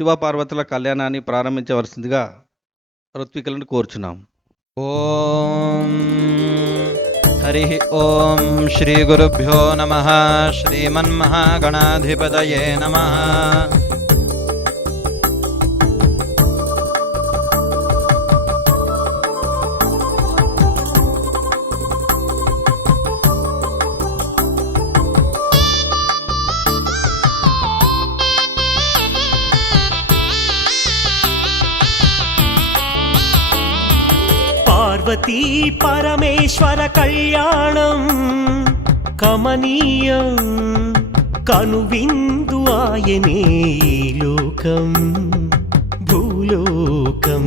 శివపార్వతుల కళ్యాణాన్ని ప్రారంభించవలసిందిగా ఋత్వికులను కోరుచున్నాం. ఓం హరి ఓం శ్రీ గురుభ్యో నమ. శ్రీమన్మహాగణాధిపతయే నమ. పార్వతీ పరమేశ్వర కళ్యాణం కమనీయం కనువిందు ఆయనే లోకం భూలోకం.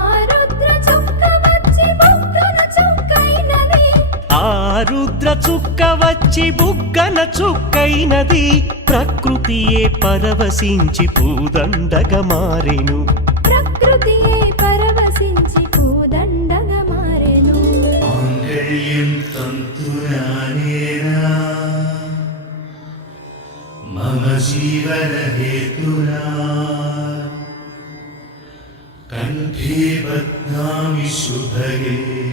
ఆరుద్ర చుక్క వచ్చి బుగ్గన చుక్కైనది. ప్రకృతియే పరవశించి పూదండగ మారెను. ప్రకృతియే పరవశించి పూదండగ మారెను. మమ జీవన హేతునా? కంఠే బద్నామి శుభగే.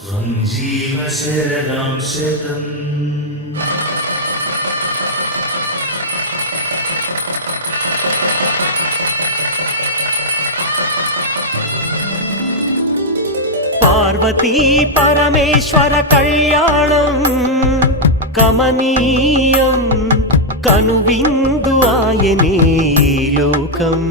त्वं जीव शरणं शतम्। பார்வதி பரமேஸ்வர கல்யாணம் கமனீயம் கனுவிந்து ஆயனே லோகம்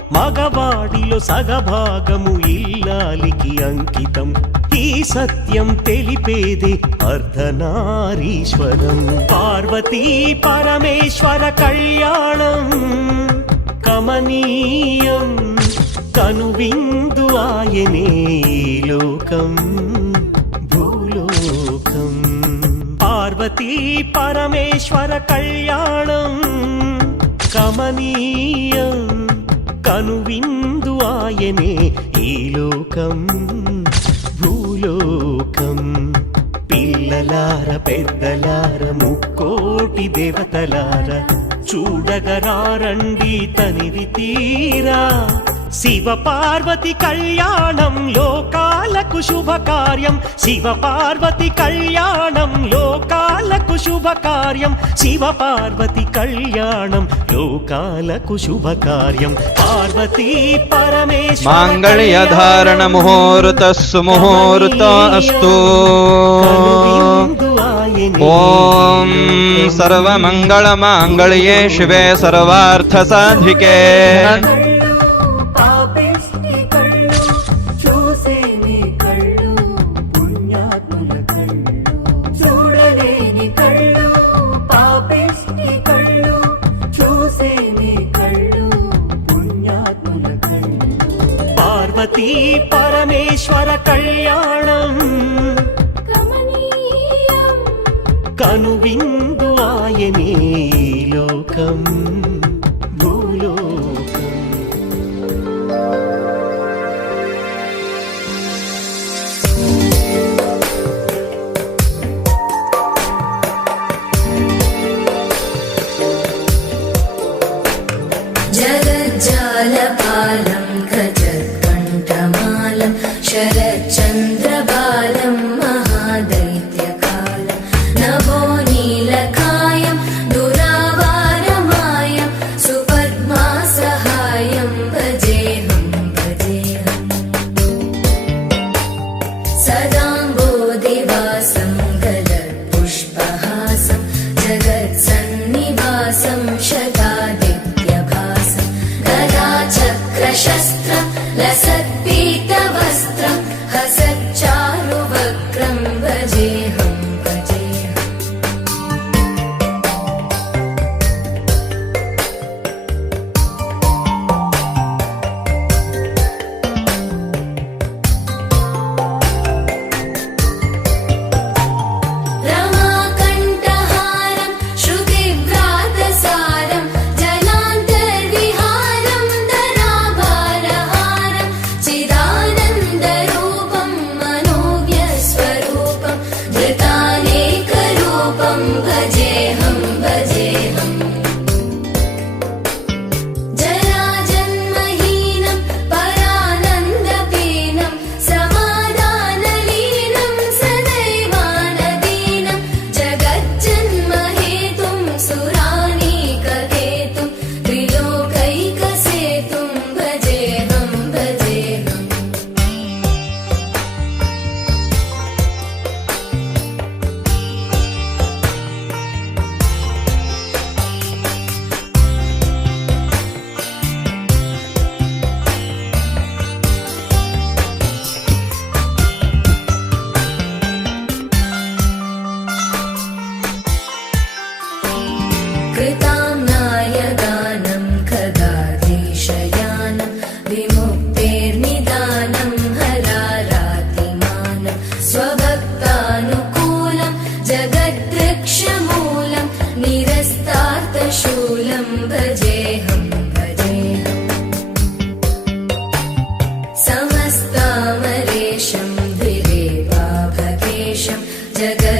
మగవాడిలో సగభాగము ఇల్లాలికి అంకితం. ఈ సత్యం తెలిపేదే అర్ధనారీశ్వరం. పార్వతీ పరమేశ్వర కళ్యాణం కమనీయం. కనువిందు ఆయనే లోకం భూలోకం. పార్వతీ పరమేశ్వర కళ్యాణం కమనీయం. కనువిందు ఆయనే ఈ లోకం భూలోకం. పిల్లలార పెద్దలార ముక్కోటి దేవతలార చూడగరారండి తనివి తీరా. శివ పార్వతి కళ్యాణంలో శుభకార్యం. శివ పార్వతి కళ్యాణం లోకాలకు శుభకార్యం. శివ పార్వతి కళ్యాణం లోకాలకు శుభకార్యం. పార్వతీ పరమేశ్వర మాంగళ్యధారణ ముహూర్త సుముహూర్త అస్తు. సర్వమంగళమాంగళ్యే శివే సర్వార్థసాధికే ഭൂലോകം. ഭൂലോകം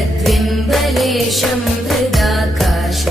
म्बलेशम् हृदाकाश